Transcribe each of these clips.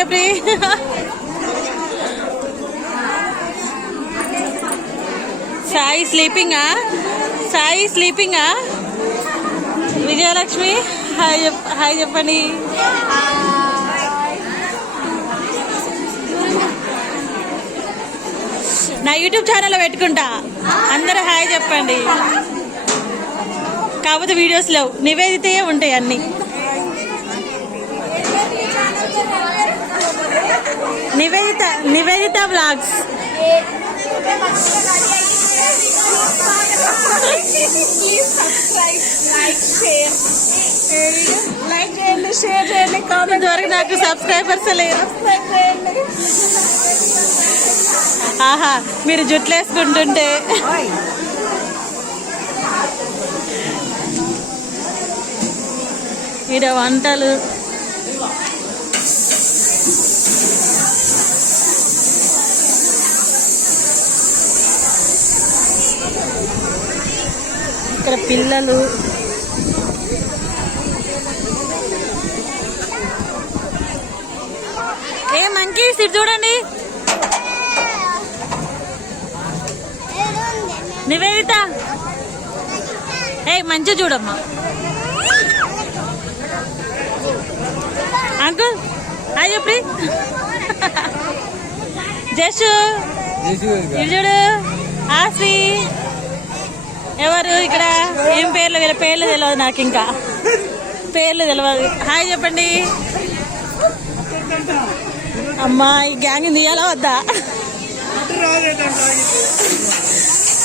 చెప్పి సాయి స్లీపింగా విజయలక్ష్మి హాయ్ చెప్పండి. నా యూట్యూబ్ ఛానల్లో పెట్టుకుంటా, అందరూ హాయ్ చెప్పండి. కాకపోతే వీడియోస్ లేవు, నివేదితే ఉంటాయి అన్ని. నివేదిత బ్లాగ్స్. ఇంతవరకు నాకు సబ్స్క్రైబర్స్ లేరు. ఆహా, మీరు జుట్లు వేసుకుంటుంటే ఈడ వంటలు. ఇక్కడ పిల్లలు ఏ మంకీస్ ఇటు చూడండి. నివేదిత ఏ మంచి చూడమ్మా. అంకుల్ హాయ్ చెప్పి. జస్సు ఇటు చూడు. ఆశ్రీ ఎవరు ఇక్కడ? ఏం పేర్లు? వీళ్ళ పేర్లు తెలియదు నాకు, ఇంకా పేర్లు తెలియదు. హాయ్ చెప్పండి. అమ్మా ఈ గ్యాంగ్ తీయాలా వద్దా?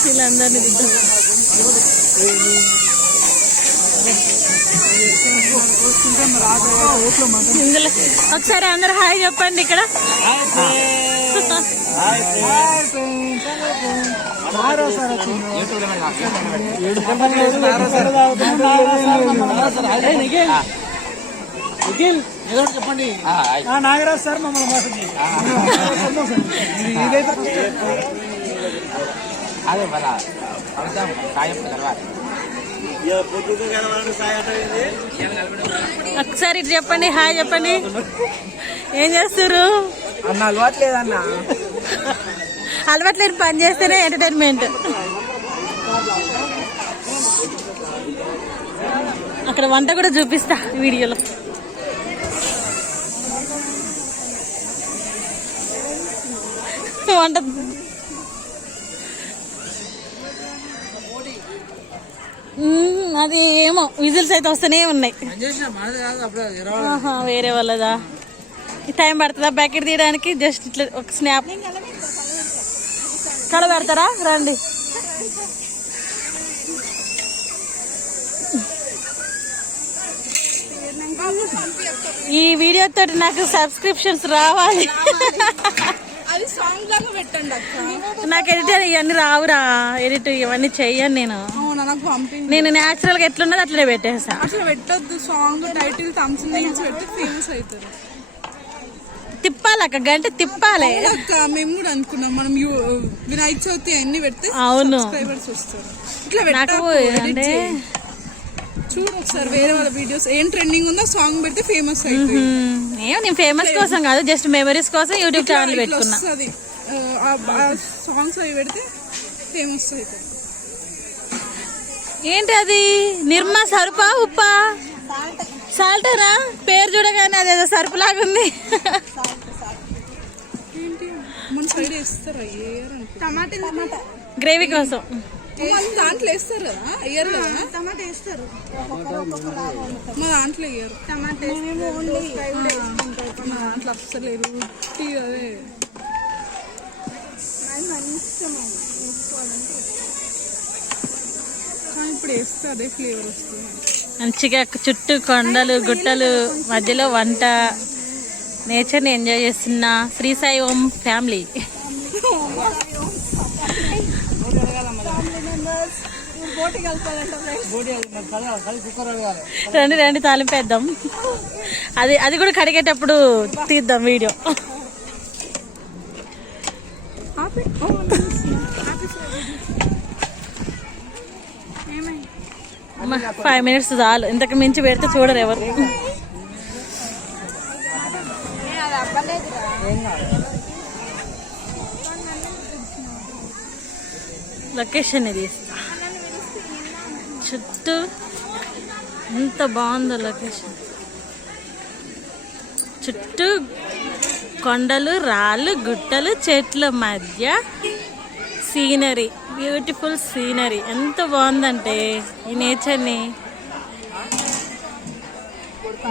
వీళ్ళందరినీ దిద్దాం. ఇందులో ఒకసారి అందరు హాయ్ చెప్పండి. ఇక్కడ చెప్పండి. నాగరాజ్ సార్ మమ్మల్ని ఒకసారి ఇటు చెప్పండి, హాయ్ చెప్పండి. ఏం చేస్తారు అన్న? అలవాట్లేదన్న. అలవాట్లేని పని చేస్తేనే ఎంటర్టైన్మెంట్. అక్కడ వంట కూడా చూపిస్తా వీడియోలో. వంట అది ఏమో విజిల్స్ అయితే వస్తూనే ఉన్నాయి. వేరే వాళ్ళదా? టైం పడుతుందా ప్యాకెట్ తీయడానికి? జస్ట్ ఇట్లా ఒక స్నాప్ కడ పెడతారా? రండి. ఈ వీడియో తోటి నాకు సబ్స్క్రిప్షన్స్ రావాలి. నాకు ఎడిటర్ ఇవన్నీ రావురా. ఎడిట్ ఇవన్నీ చెయ్యను నేను న్యాచురల్ గా ఎట్లున్నది అట్లనే పెట్టేస్తా. అట్లా పెట్టొద్దు. సాంగ్ టైటిల్ థమ్స్ నేమ్స్ పెట్టి ఫేమస్ అవుతారు. తిప్పాలక్క, గంట తిప్పాలి. మేము కూడా అనుకున్నాం, మనం వినాయక చవితి అన్ని పెడితే అవును సబ్స్క్రైబర్స్ వస్తారు. ఇట్లా నాకు అంటే చూడు ఒకసారి వేరే వాళ్ళ వీడియోస్ ఏం ట్రెండింగ్ ఉందో సాంగ్ పెడితే ఫేమస్ అవుతుంది. ఏమో నేను ఫేమస్ కోసం కాదు, జస్ట్ మెమరీస్ కోసం యూట్యూబ్ ఛానల్ పెట్టుకున్నా. సాంగ్స్ అవి పెడితే ఫేమస్ అవుతుంది. ఏంటి అది? నిర్మా సరుపా ఉప్పా? సాల్టేనా? పేరు చూడగానే అదేదో సరుపు లాగుంది. గ్రేవీ కోసం దాంట్లో వేస్తారు కదా, వేయరు కదా? టమాటా వేస్తారు, మా దాంట్లో వేయరు. టమాటా మా దాంట్లో అస్సలు వేయరు. అదే ఇప్పుడు వేస్తే అదే ఫ్లేవర్ వస్తుంది మంచిగా. చుట్టూ కొండలు గుట్టలు మధ్యలో వంట, నేచర్ని ఎంజాయ్ చేస్తున్న శ్రీ సాయి ఓం ఫ్యామిలీ. రండి రండి తాలింపేద్దాం. అది కూడా కడిగేటప్పుడు తీద్దాం వీడియో. 5 minutes చాలు, ఇంతకు మించి పెడితే చూడరు ఎవరు. లొకేషన్ ఇది ఇస్తా. చుట్టూ ఎంత బాగుందో లొకేషన్. చుట్టూ కొండలు, రాళ్ళు, గుట్టలు, చెట్ల మధ్య సీనరీ, బ్యూటిఫుల్ సీనరీ. ఎంత బాగుందంటే ఈ నేచర్ని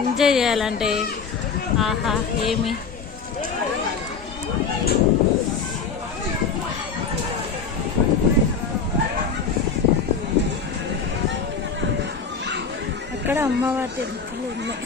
ఎంజాయ్ చేయాలంటే ఆహా ఏమి. అక్కడ అమ్మవారి టెంపుల్ ఉన్నాయి.